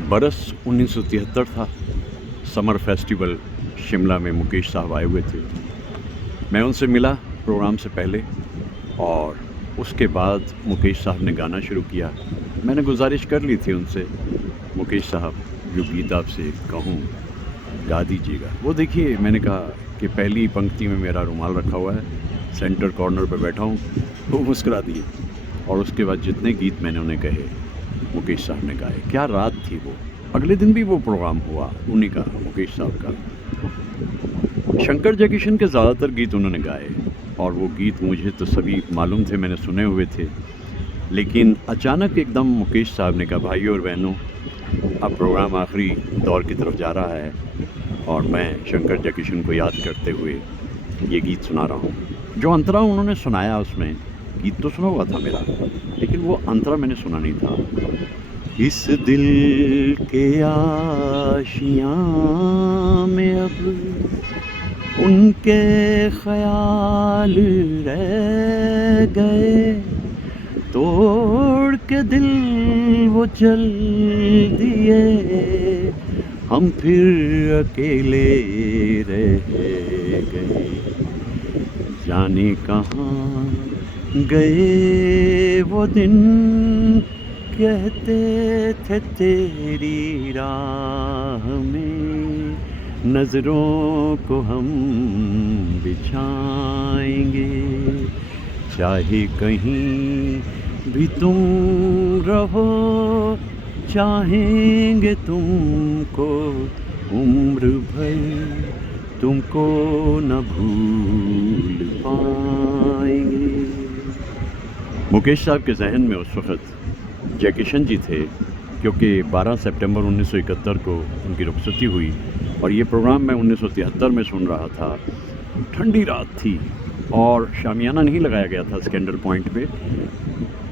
बरस 1973 था। Summer festival Shimla में मुकेश साहब आए हुए थे। मैं उनसे मिला प्रोग्राम से पहले और उसके बाद मुकेश साहब ने गाना शुरू किया। मैंने गुजारिश कर ली थी उनसे, मुकेश साहब जो गीत आपसे कहूँ गा दीजिएगा। वो देखिए, मैंने कहा कि पहली पंक्ति में मेरा रुमाल रखा हुआ है, सेंटर कॉर्नर पे बैठा हूँ। वो मुस्कुरा दिए और उसके बाद जितने गीत मैंने उन्हें कहे मुकेश साहब ने गाए। क्या रात थी वो। अगले दिन भी वो प्रोग्राम हुआ उन्हीं का, मुकेश साहब का। शंकर जयकिशन के ज़्यादातर गीत उन्होंने गाए और वो गीत मुझे तो सभी मालूम थे, मैंने सुने हुए थे। लेकिन अचानक एकदम मुकेश साहब ने कहा, भाइयों और बहनों, अब प्रोग्राम आखिरी दौर की तरफ जा रहा है और मैं शंकर जयकिशन को याद करते हुए ये गीत सुना रहा हूँ। जो अंतरा उन्होंने सुनाया, उसमें गीत तो सुना हुआ था मेरा, लेकिन वो अंतरा मैंने सुना नहीं था। इस दिल के आशियाँ में अब उनके ख्याल रह गए, तोड़ के दिल वो चल दिए, हम फिर अकेले रह गए। जाने कहाँ गए वो दिन, कहते थे तेरी राह में नज़रों को हम बिछाएंगे, चाहे कहीं भी तुम रहो, चाहेंगे तुमको उम्र भर, तुमको न भूल पाएंगे। मुकेश साहब के जहन में उस वक़्त जयकिशन जी थे, क्योंकि 12 सितंबर 1971 को उनकी रुखसती हुई और ये प्रोग्राम मैं 1973 में सुन रहा था। ठंडी रात थी और शामियाना नहीं लगाया गया था स्कैंडल पॉइंट पे।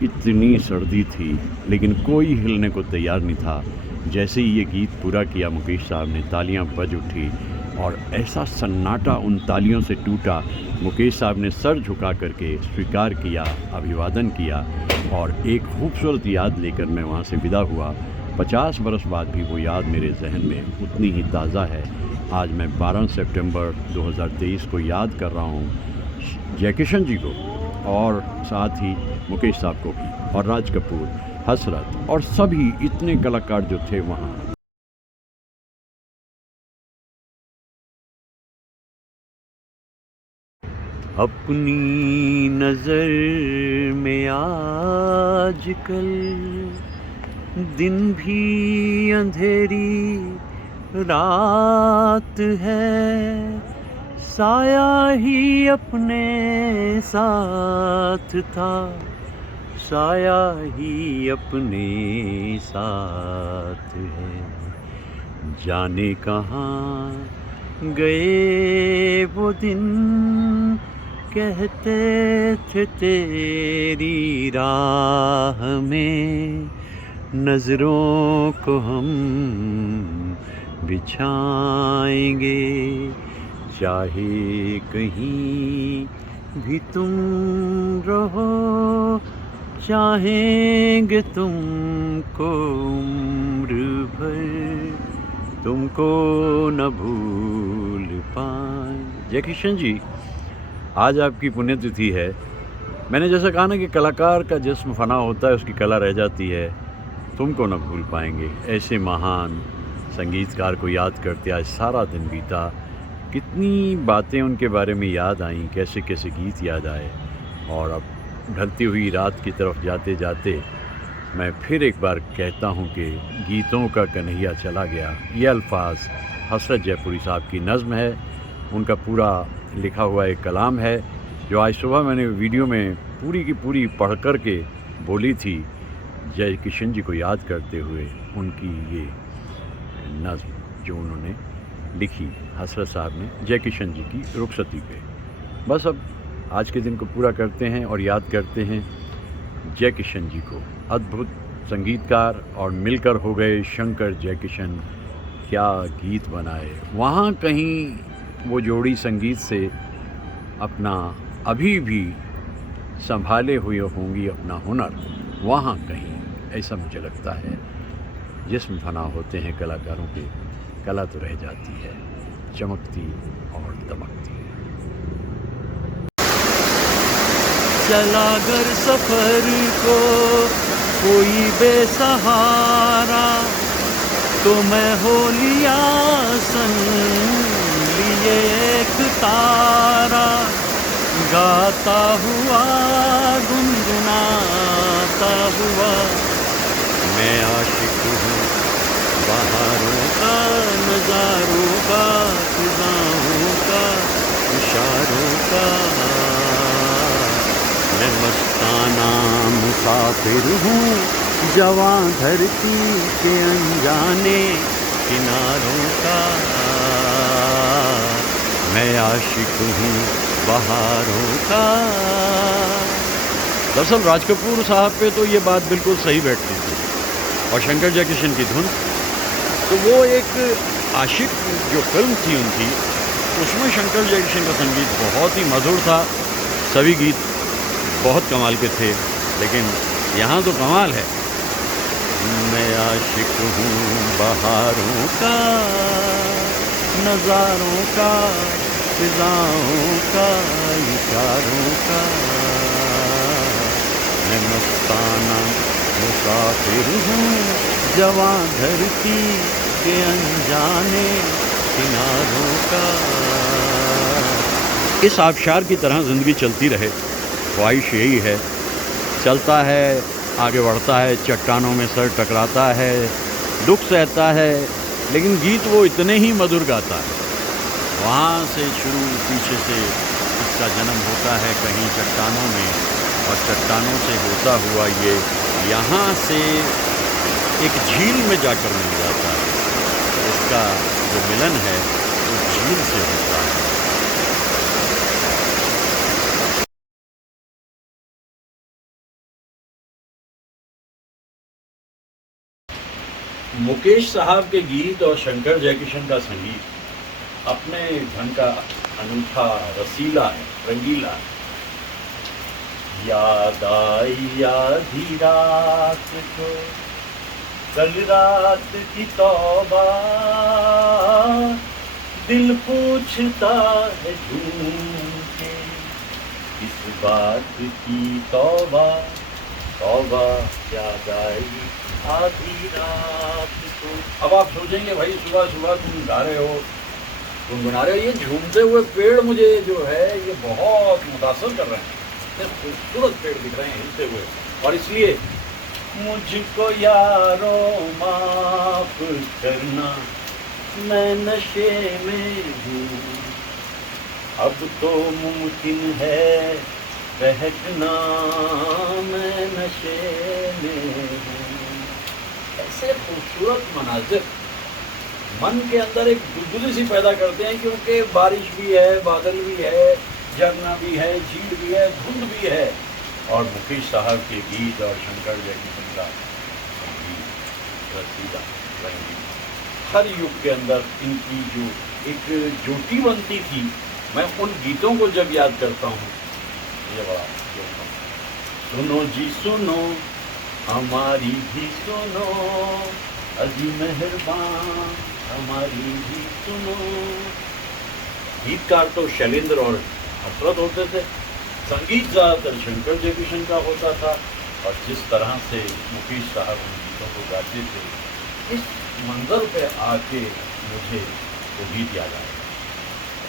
इतनी सर्दी थी लेकिन कोई हिलने को तैयार नहीं था। जैसे ही ये गीत पूरा किया मुकेश साहब ने, तालियां बज उठी और ऐसा सन्नाटा उन तालियों से टूटा। मुकेश साहब ने सर झुका करके स्वीकार किया, अभिवादन किया और एक खूबसूरत याद लेकर मैं वहाँ से विदा हुआ। 50 बरस बाद भी वो याद मेरे जहन में उतनी ही ताज़ा है। आज मैं 12 सितंबर 2023 को याद कर रहा हूँ जयकिशन जी को और साथ ही मुकेश साहब को भी, और राज कपूर, हसरत और सभी इतने कलाकार जो थे वहाँ। अपनी नज़र में आजकल दिन भी अंधेरी रात है, साया ही अपने साथ था, साया ही अपने साथ है। जाने कहाँ गए वो दिन, कहते थे तेरी राह में नज़रों को हम बिछाएंगे, चाहे कहीं भी तुम रहो, चाहेंगे तुमको उम्र भर, तुमको न भूल पाए। जयकिशन जी, आज आपकी पुण्यतिथि है। मैंने जैसा कहा ना कि कलाकार का जिस्म फना होता है, उसकी कला रह जाती है। तुमको न भूल पाएंगे, ऐसे महान संगीतकार को याद करते आज सारा दिन बीता। कितनी बातें उनके बारे में याद आईं, कैसे कैसे गीत याद आए। और अब ढलती हुई रात की तरफ जाते जाते मैं फिर एक बार कहता हूँ कि गीतों का कन्हैया चला गया। ये अल्फाज हसरत जयपुरी साहब की नज़्म है, उनका पूरा लिखा हुआ एक कलाम है जो आज सुबह मैंने वीडियो में पूरी की पूरी पढ़ कर के बोली थी, जयकिशन जी को याद करते हुए। उनकी ये नज़्म जो उन्होंने लिखी हसरत साहब ने जयकिशन जी की रुखसती पे। बस अब आज के दिन को पूरा करते हैं और याद करते हैं जयकिशन जी को, अद्भुत संगीतकार, और मिलकर हो गए शंकर जयकिशन। क्या गीत बनाए। वहाँ कहीं वो जोड़ी संगीत से अपना अभी भी संभाले हुए होंगी अपना हुनर, वहाँ कहीं, ऐसा मुझे लगता है। जिस्म फना होते हैं कलाकारों के, कला तो रह जाती है चमकती और दमकती है। चला कर सफर को कोई बेसहारा, तो मैं हो लिया संग लिए एक तारा, गाता हुआ गुनगुनाता हुआ। मैं आशिक हूँ बहारों का, नज़ारों का, फिज़ाओं का, इशारों का। मैं मस्ताना मुसाफिर हूँ जवां धरती के अनजाने किनारों का। मैं आशिक हूँ बहारों का। दरअसल राज कपूर साहब पे तो ये बात बिल्कुल सही बैठती थी, और शंकर जयकिशन की धुन, तो वो एक आशिक जो फिल्म थी उनकी, उसमें शंकर जयकिशन का संगीत बहुत ही मधुर था। सभी गीत बहुत कमाल के थे, लेकिन यहाँ तो कमाल है। मैं आशिक हूँ बहारों का, नज़ारों का, फिज़ाओं का, इशारों का। मैं मस्ताना मुसाफिर हूँ जवां धरती के अनजाने किनारों का। इस आबशार की तरह ज़िंदगी चलती रहे, ख्वाहिश यही है। चलता है, आगे बढ़ता है, चट्टानों में सर टकराता है, दुख सहता है, लेकिन गीत वो इतने ही मधुर गाता है। वहाँ से शुरू, पीछे से इसका जन्म होता है कहीं चट्टानों में, और चट्टानों से होता हुआ ये यहाँ से एक झील में जाकर मिल जाता है। इसका जो मिलन है वो झील से होता है। मुकेश साहब के गीत और शंकर जयकिशन का संगीत अपने ढंग का अनूठा, रसीला है, रंगीला है। याद आई आधी रात को, कल रात की तौबा, दिल पूछता है झूम के, इस बात की तौबा, तौबा याद आई आधी रात को। अब आप सोचेंगे भाई सुबह सुबह तुम गा रहे हो, गुनगुना रहे हो, ये झूमते हुए पेड़ मुझे जो है ये बहुत मुतासर कर रहे हैं। इतने खूबसूरत पेड़ दिख रहे हैं हिलते हुए, और इसलिए मुझको यारो माफ करना, मैं नशे में हूँ, अब तो मुमकिन है बहकना, मैं नशे में हूँ। ऐसे खूबसूरत मनाजिर मन के अंदर एक गुदगुदी सी पैदा करते हैं, क्योंकि बारिश भी है, बादल भी है, झरना भी है, झील भी है, धुंध भी है, और मुकेश साहब के गीत और शंकर जयकिशन का संगीत रसीला, रंगीन। हर युग के अंदर इनकी जो एक जुटी बनती थी, मैं उन गीतों को जब याद करता हूँ, ये बड़ा सुनो जी सुनो हमारी भी सुनो, अजी मेहरबान हमारी भी सुनो। गीतकार तो शैलेंद्र और हसरत होते थे, संगीत ज़्यादातर शंकर जयकिशन का होता था, और जिस तरह से मुकेश साहब उन गीतों को गाते थे, इस मंजर पे आके मुझे वो गीत याद आया।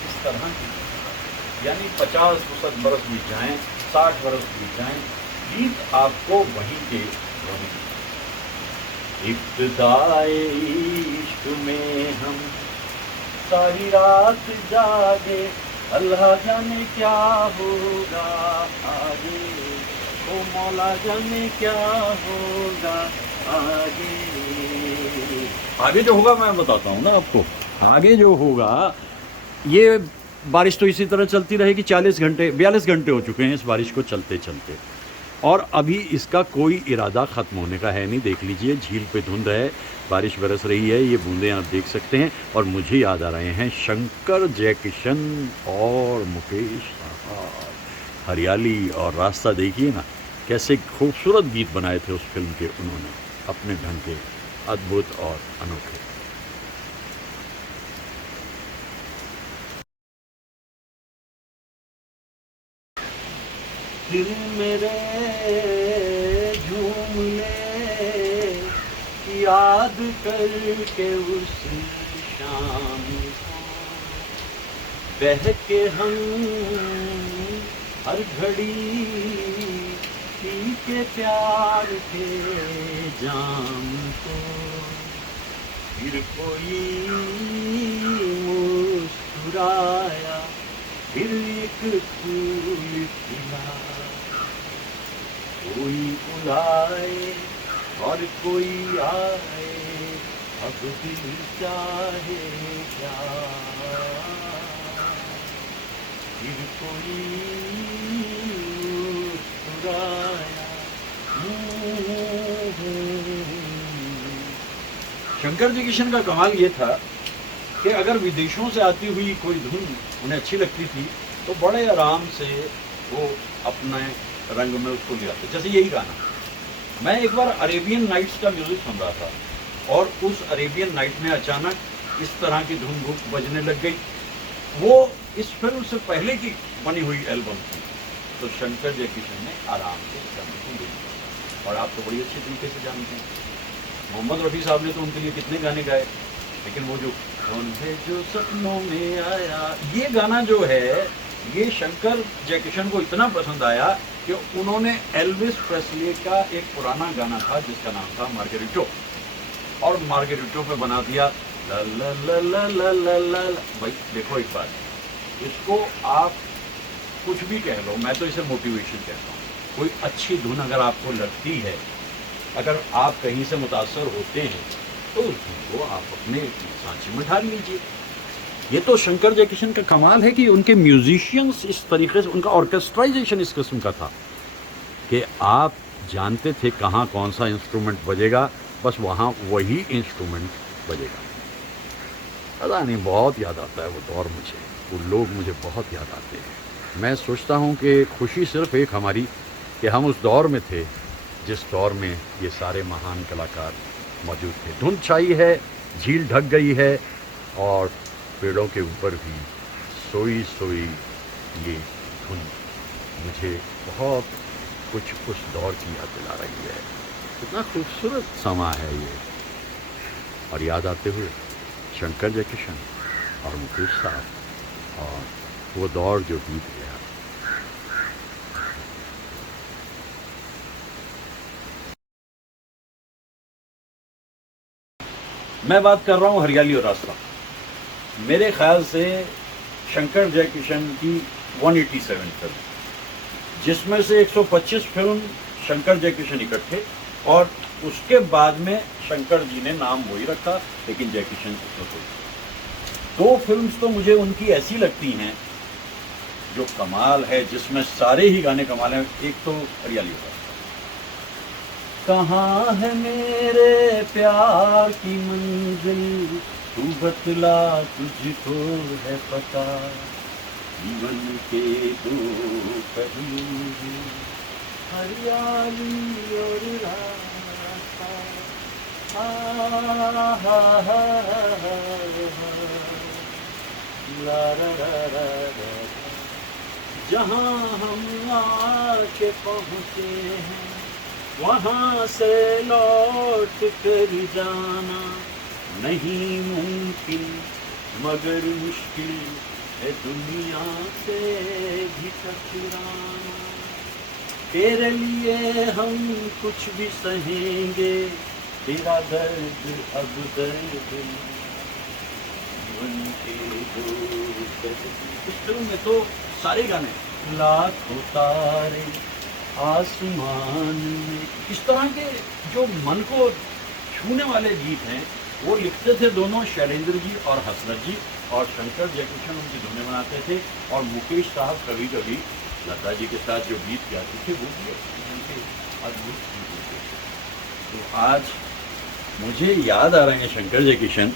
इस तरह की, यानी 50 बरस बीत जाएँ, 60 बरस बीत जाएँ, गीत आपको वहीं के वहीं। इब्तिदाए इश्क में हम सारी रात जागे, अल्लाह जाने क्या होगा आगे, ओ मौला जाने क्या होगा आगे। आगे जो होगा मैं बताता हूँ ना आपको, आगे जो होगा, ये बारिश तो इसी तरह चलती रहेगी। 42 घंटे हो चुके हैं इस बारिश को चलते चलते, और अभी इसका कोई इरादा ख़त्म होने का है नहीं। देख लीजिए, झील पे धुंध है, बारिश बरस रही है, ये बूंदें आप देख सकते हैं, और मुझे याद आ रहे हैं शंकर जयकिशन और मुकेश साहब। हरियाली और रास्ता देखिए ना, कैसे खूबसूरत गीत बनाए थे उस फिल्म के उन्होंने अपने ढंग के। अद्भुत और अनोखे। दिल मेरे झूम ले याद करके उस शाम को, बह के हम हर घड़ी पी के प्यार के जाम को, फिर कोई मुस्कुराया, फिर एक फूल खिला, कोई बुलाए और कोई आए, अब दिल चाहे क्या, फिर कोई मुस्कुराया। शंकर जयकिशन का कमाल ये था कि अगर विदेशों से आती हुई कोई धुन उन्हें अच्छी लगती थी तो बड़े आराम से वो अपने रंग में उसको ले आते। जैसे यही गाना, मैं एक बार अरेबियन नाइट्स का म्यूजिक सुन रहा था और उस अरेबियन नाइट में अचानक इस तरह की धुन बजने लग गई। वो इस फिल्म से पहले की बनी हुई एल्बम थी, तो शंकर जयकिशन ने आराम से गाने को ले लिया। और आप तो बड़ी अच्छी तरीके से जानते हैं, मोहम्मद रफ़ी साहब ने तो उनके लिए कितने गाने गाए, लेकिन वो जो कौन है जो सपनों में आया, ये गाना जो है ये शंकर जयकिशन को इतना पसंद आया कि उन्होंने एल्विस प्रेस्ली का एक पुराना गाना था जिसका नाम था मार्गेरिटो, और मार्गेरिटो पे बना दिया ला ला ला ला ला ला ला। भाई देखो एक बात, इसको आप कुछ भी कह लो, मैं तो इसे मोटिवेशन कहता हूँ। कोई अच्छी धुन अगर आपको लगती है, अगर आप कहीं से मुतासर होते हैं तो उस धुन को आप अपने सांचे में ढाल लीजिए। ये तो शंकर जयकिशन का कमाल है कि उनके म्यूजिशियंस इस तरीके से, उनका ऑर्केस्ट्राइजेशन इस किस्म का था कि आप जानते थे कहाँ कौन सा इंस्ट्रूमेंट बजेगा, बस वहाँ वही इंस्ट्रूमेंट बजेगा। पता नहीं, बहुत याद आता है वो दौर मुझे, वो लोग मुझे बहुत याद आते हैं। मैं सोचता हूँ कि खुशी सिर्फ एक हमारी कि हम उस दौर में थे जिस दौर में ये सारे महान कलाकार मौजूद थे। धुंध छाई है, झील ढक गई है और पेड़ों के ऊपर भी सोई सोई ये धुन मुझे बहुत कुछ उस दौर की याद दिला रही है। कितना खूबसूरत समा है ये। और याद आते हुए शंकर जयकिशन और मुकेश साहब और वो दौर जो बीत गया। मैं बात कर रहा हूँ हरियाली और रास्ता। मेरे ख्याल से शंकर जयकिशन की 187 फिल्म, जिसमें से 125 फिल्म शंकर जयकिशन इकट्ठे, और उसके बाद में शंकर जी ने नाम वही रखा लेकिन जयकिशन उसमें कोई। 2 फिल्म्स तो मुझे उनकी ऐसी लगती हैं जो कमाल है, जिसमें सारे ही गाने कमाल हैं। एक तो हरियाली और रास्ता। कहाँ है मेरे प्यार की मंजिल, तू बतला तुझको है पता, जीवन के 2 पहलू, हरियाली और रास्ता। ला ला ला ला ला। जहाँ हम आके पहुँचे हैं वहाँ से लौट कर जाना नहीं मुमकिन, मगर मुश्किल है दुनिया से भी टकराना। तेरे लिए हम कुछ भी सहेंगे, तेरा दर्द अब दर्द जीवन के 2 पहलू। इस फिल्म में तो सारे गाने, लाखों तारे आसमान में, इस तरह के जो मन को छूने वाले गीत हैं वो लिखते थे दोनों शैलेंद्र जी और हसरत जी, और शंकर जयकिशन उनकी धुनें बनाते थे। और मुकेश साहब कभी कभी लता जी के साथ जो गीत गाते थे वो भी उनके अद्भुत गीत होते थे। तो आज मुझे याद आ रहे हैं शंकर जयकिशन,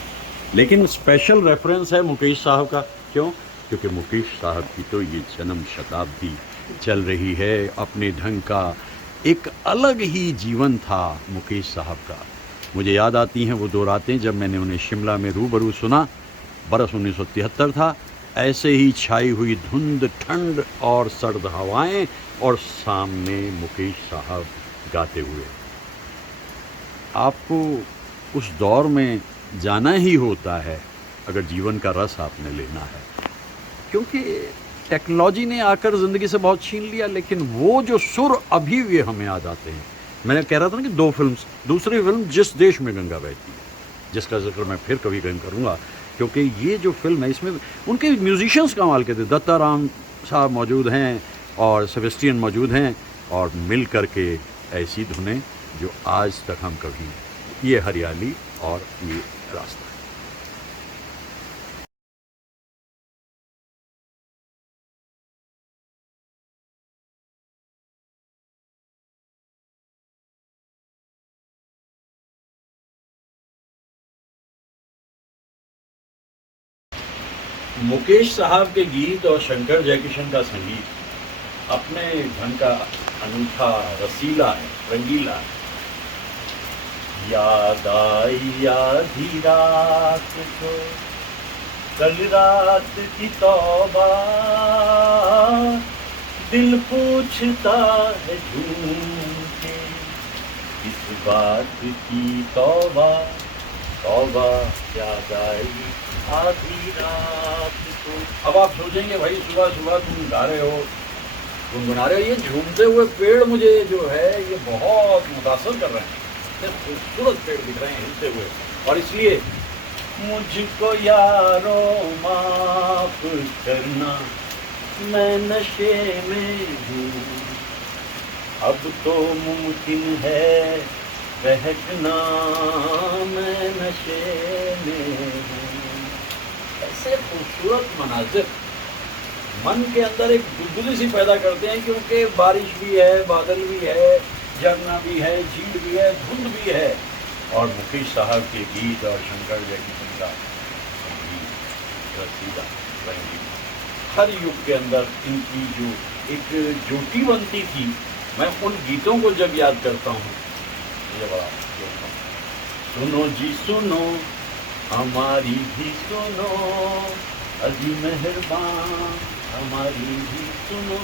लेकिन स्पेशल रेफरेंस है मुकेश साहब का। क्यों? क्योंकि मुकेश साहब की तो ये जन्म शताब्दी चल रही है। अपने ढंग का एक अलग ही जीवन था मुकेश साहब का। मुझे याद आती हैं वो 2 रातें जब मैंने उन्हें शिमला में रूबरू सुना। बरस 1973 था। ऐसे ही छाई हुई धुंध, ठंड और सर्द हवाएं, और सामने मुकेश साहब गाते हुए। आपको उस दौर में जाना ही होता है अगर जीवन का रस आपने लेना है, क्योंकि टेक्नोलॉजी ने आकर ज़िंदगी से बहुत छीन लिया, लेकिन वो जो सुर अभी भी हमें याद आते हैं। मैंने कह रहा था ना कि 2 फिल्म्स, दूसरी फिल्म जिस देश में गंगा बहती है, जिसका जिक्र मैं फिर कभी करूँगा, क्योंकि ये जो फिल्म है इसमें उनके म्यूजिशियंस कमाल के थे। दत्ता राम साहब मौजूद हैं और सेबेस्टियन मौजूद हैं, और मिल कर के ऐसी धुनें जो आज तक हम कभी, ये हरियाली और ये रास्ता। मुकेश साहब के गीत और शंकर जयकिशन का संगीत अपने ढंग का अनूठा, रसीला है, रंगीला है। याद आई आधी रात को, कल रात की तौबा, दिल पूछता है झूम के, इस बात की तौबा, तौबा याद आई आधी रात को। अब आप सोचेंगे भाई सुबह सुबह तुम गा रहे हो, गुनगुना रहे हो, ये झूमते हुए पेड़ मुझे जो है ये बहुत मुतासर कर रहे हैं। खूबसूरत पेड़ दिख रहे हैं हिलते हुए, और इसलिए मुझको यारो माफ करना, मैं नशे में हूँ, अब तो मुमकिन है बहकना, मैं नशे में हूँ। ऐसे खूबसूरत मनाजिर मन के अंदर एक गुदगुदी सी पैदा करते हैं, क्योंकि बारिश भी है, बादल भी है, झरना भी है, झील भी है, धुंध भी है, और मुकेश साहब के गीत और शंकर जयकिशन का संगीत रसीला, रंगीन। हर युग के अंदर इनकी जो एक जोटी बनती थी, मैं उन गीतों को जब याद करता हूँ मुझे बड़ा सुनो जी सुनो, हमारी भी सुनो, अजी मेहरबान हमारी भी सुनो।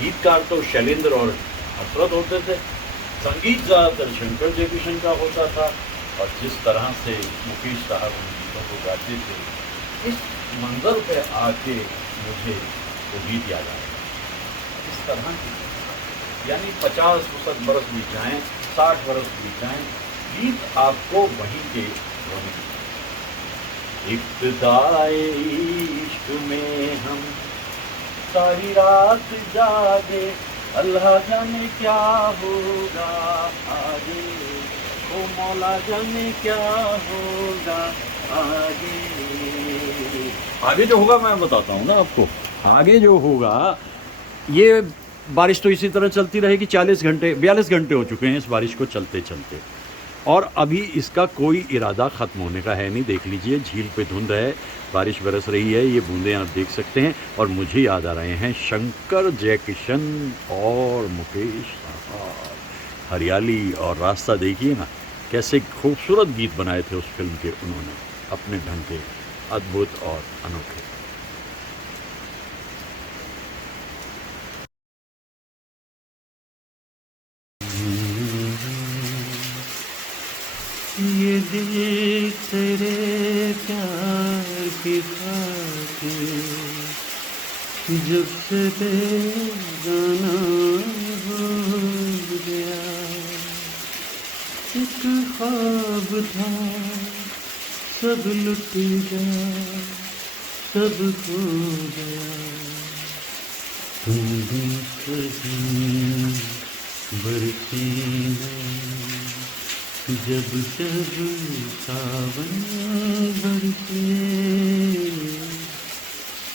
गीतकार तो शैलेंद्र और हसरत होते थे, संगीत ज़्यादातर शंकर जयकिशन का होता था, और जिस तरह से मुकेश साहब उन गीतों को गाते थे, इस मंजर पे आके मुझे वो गीत याद आया। इस तरह की, यानी 50 बरस बीत जाएँ, 60 बरस बीत जाएँ, गीत आपको वहीं के होने। इब्तिदाए इश्क में हम सारी रात जागे, अल्लाह जाने क्या होगा आगे, ओ मौला जाने क्या होगा आगे। आगे जो होगा मैं बताता हूँ ना आपको। आगे जो होगा, ये बारिश तो इसी तरह चलती रहेगी। 42 घंटे हो चुके हैं इस बारिश को चलते चलते, और अभी इसका कोई इरादा ख़त्म होने का है नहीं। देख लीजिए, झील पे धुंध है, बारिश बरस रही है, ये बूंदें आप देख सकते हैं, और मुझे याद आ रहे हैं शंकर जयकिशन और मुकेश साहब। हरियाली और रास्ता देखिए ना, कैसे खूबसूरत गीत बनाए थे उस फिल्म के उन्होंने, अपने ढंग के, अद्भुत और अनोखे। ये दिल तेरे प्यार की खातिर जब से बेगाना हो गया, एक ख्वाब था सब लुट गया, सब खो गया, तुम भी कहीं बरसी नहीं, जब जब सावन बरसे,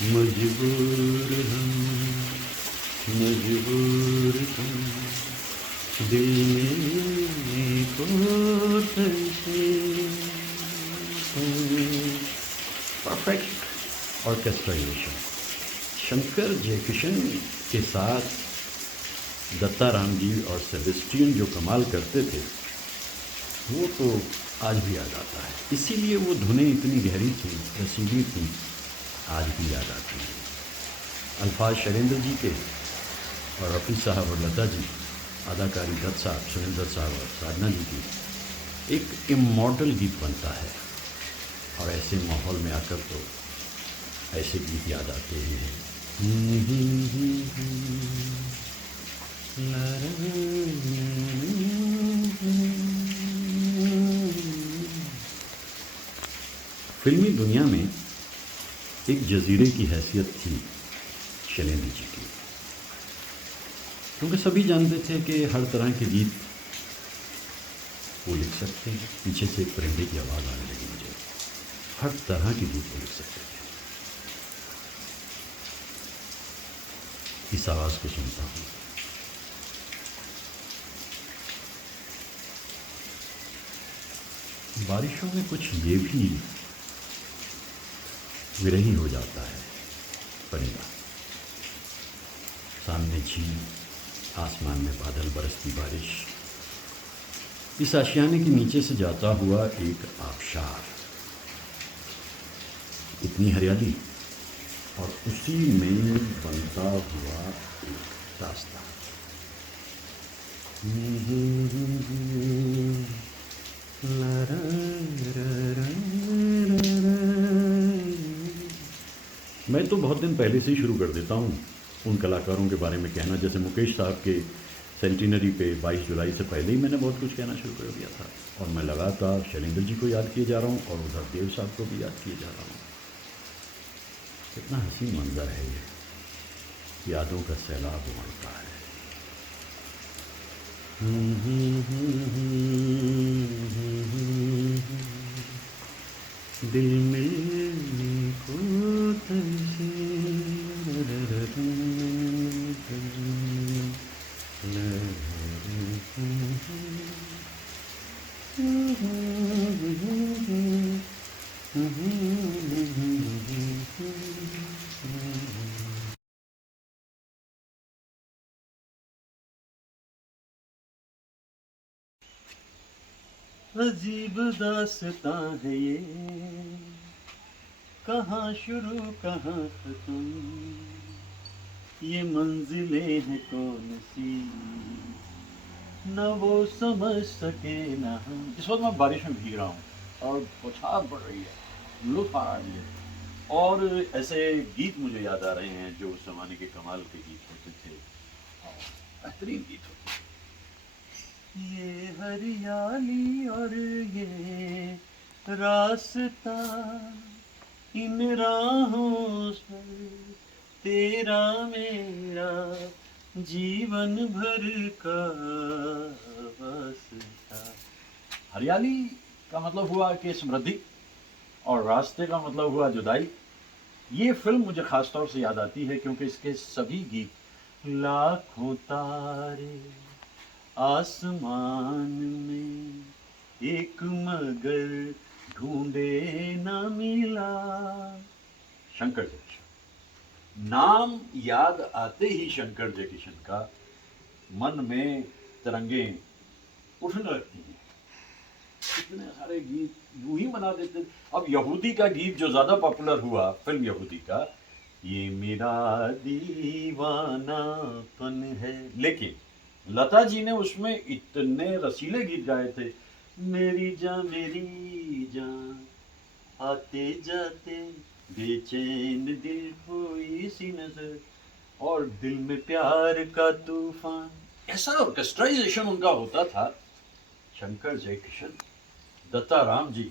मजबूर हम मजबूर हम, दिल में को तरसे। परफेक्ट ऑर्केस्ट्राइजेशन। शंकर जयकिशन के साथ दत्ता राम जी और सेबेस्टियन जो कमाल करते थे, वो तो आज भी याद आता है। इसीलिए वो धुनें इतनी गहरी थी, रसीली थी, आज भी याद आती हैं। अल्फाज शैलेंद्र जी के और रफ़ी साहब और लता जी, अदाकारी दत्त साहब, सुनील दत्त साहब और साधना जी की, एक इमॉर्टल गीत बनता है। और ऐसे माहौल में आकर तो ऐसे गीत याद आते ही हैं। फिल्मी दुनिया में एक जजीरे की हैसियत थी शैलेंद्र जी की, क्योंकि सभी जानते थे कि हर तरह के गीत वो लिख सकते हैं। पीछे से एक परिंदे की आवाज़ आने लगी मुझे। हर तरह के गीत वो लिख सकते थे। इस आवाज़ को सुनता हूँ, बारिशों में कुछ ये भी विरही हो जाता है। परिंदा, सामने झील, आसमान में बादल, बरसती बारिश, इस आशियाने के नीचे से जाता हुआ एक आबशार, इतनी हरियाली और उसी में बनता हुआ एक रास्ता। मैं तो बहुत दिन पहले से ही शुरू कर देता हूँ उन कलाकारों के बारे में कहना। जैसे मुकेश साहब के सेंटिनरी पे 22 जुलाई से पहले ही मैंने बहुत कुछ कहना शुरू कर दिया था, और मैं लगातार शैलेंद्र जी को याद किए जा रहा हूँ और उधर देव साहब को भी याद किए जा रहा हूँ। कितना हसीन मंजर है ये, यादों का सैलाब उमड़ता है। दिल में को तुझसे अजीब दास्तां है ये, कहाँ शुरू कहाँ खत्म, ये मंजिलें हैं कौन सी, न वो समझ सके न हम। इस वक्त मैं बारिश में भीग रहा हूँ और बौछार पड़ रही है, लुत्फ आ रही है, और ऐसे गीत मुझे याद आ रहे हैं जो उस जमाने के कमाल के गीत होते थे और बेहतरीन गीत होते थे। ये हरियाली और ये रास्ता, इन राहों पर तेरा मेरा जीवन भर का वास्ता। हरियाली का मतलब हुआ कि समृद्धि, और रास्ते का मतलब हुआ जुदाई। ये फिल्म मुझे ख़ास तौर से याद आती है क्योंकि इसके सभी गीत, लाखों तारे आसमान में, एक मगर ढूंढे न मिला, शंकर जयकिशन। नाम याद आते ही शंकर जयकिशन का मन में तरंगे उठने लगती हैं। कितने सारे गीत यूं ही बना देते। अब यहूदी का गीत जो ज़्यादा पॉपुलर हुआ, फिल्म यहूदी का, ये मेरा दीवानापन है, लेकिन लता जी ने उसमें इतने रसीले गीत गाए थे। मेरी जान आते जाते बेचैन दिल कोई सी नजर, और दिल में प्यार का तूफान। ऐसा ऑर्केस्ट्राइजेशन उनका होता था। शंकर जयकिशन, दत्ता राम जी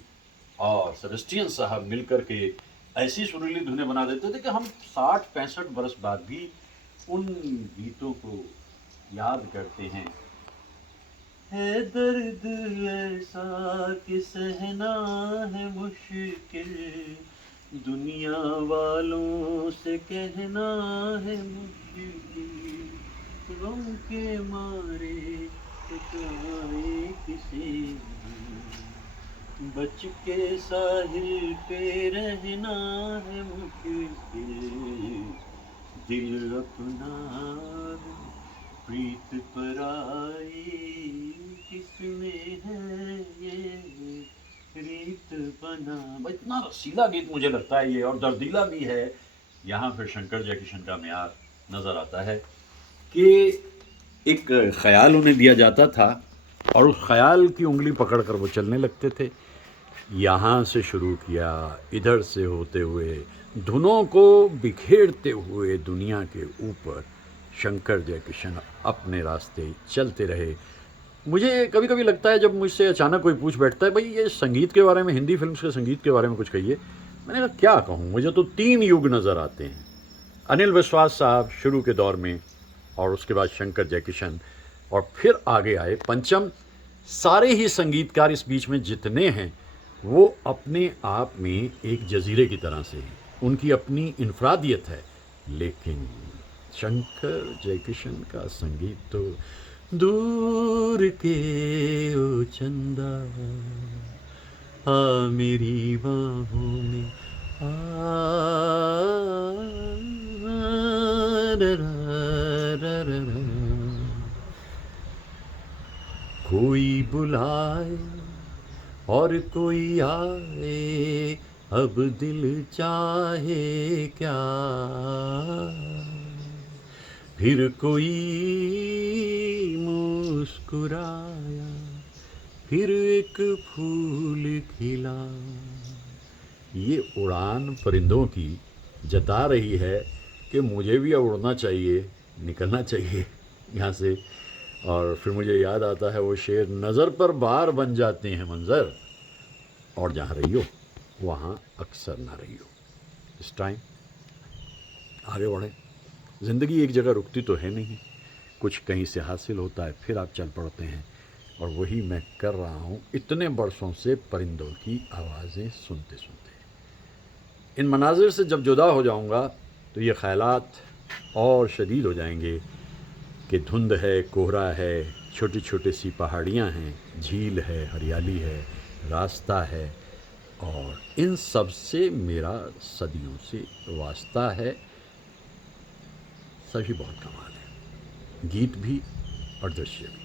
और सेबेस्टियन साहब मिलकर के ऐसी सुरीली धुनें बना देते थे कि हम 60-65 बरस बाद भी उन गीतों को याद करते हैं। है दर्द ऐसा कि सहना है मुश्किल, दुनिया वालों से कहना है मुश्किल, गम के मारे टुकड़े किसी, बच के साहिल पे रहना है मुश्किल, दिल अपना प्रीत पराई किसमें है ये ना, भाई इतना रसीला गीत मुझे लगता है ये, और दर्दीला भी है। यहाँ फिर शंकर जयकिशन का म्यार नज़र आता है कि एक ख्याल उन्हें दिया जाता था और उस ख्याल की उंगली पकड़कर वो चलने लगते थे। यहाँ से शुरू किया, इधर से होते हुए, धुनों को बिखेरते हुए दुनिया के ऊपर शंकर जयकिशन अपने रास्ते चलते रहे। मुझे कभी कभी लगता है जब मुझसे अचानक कोई पूछ बैठता है, भाई ये संगीत के बारे में, हिंदी फिल्म्स के संगीत के बारे में कुछ कहिए। मैंने कहा क्या कहूँ, मुझे तो 3 युग नज़र आते हैं। अनिल विश्वास साहब शुरू के दौर में, और उसके बाद शंकर जयकिशन, और फिर आगे आए पंचम। सारे ही संगीतकार इस बीच में जितने हैं वो अपने आप में एक जजीरे की तरह से हैं, उनकी अपनी इनफरादियत है। लेकिन शंकर जयकिशन का संगीत तो दूर के ओ चंदा आ मेरी बाहों में आ, रा, रा, रा, रा। कोई बुलाए और कोई आए, अब दिल चाहे क्या, फिर कोई मुस्कुराया, फिर एक फूल खिला। ये उड़ान परिंदों की जता रही है कि मुझे भी अब उड़ना चाहिए, निकलना चाहिए यहाँ से। और फिर मुझे याद आता है वो शेर, नज़र पर बार बन जाते हैं मंज़र, और जहाँ रही हो वहाँ अक्सर ना रही हो। इस टाइम आगे बढ़ें। ज़िंदगी एक जगह रुकती तो है नहीं, कुछ कहीं से हासिल होता है, फिर आप चल पड़ते हैं, और वही मैं कर रहा हूँ इतने बरसों से, परिंदों की आवाज़ें सुनते सुनते। इन मनाजिर से जब जुदा हो जाऊँगा तो ये ख़यालात और शदीद हो जाएंगे कि धुंध है, कोहरा है, छोटी छोटी सी पहाड़ियाँ हैं, झील है, हरियाली है, रास्ता है, और इन सब से मेरा सदियों से वास्ता है। सभी बहुत कमाल है, गीत भी और दृश्य भी।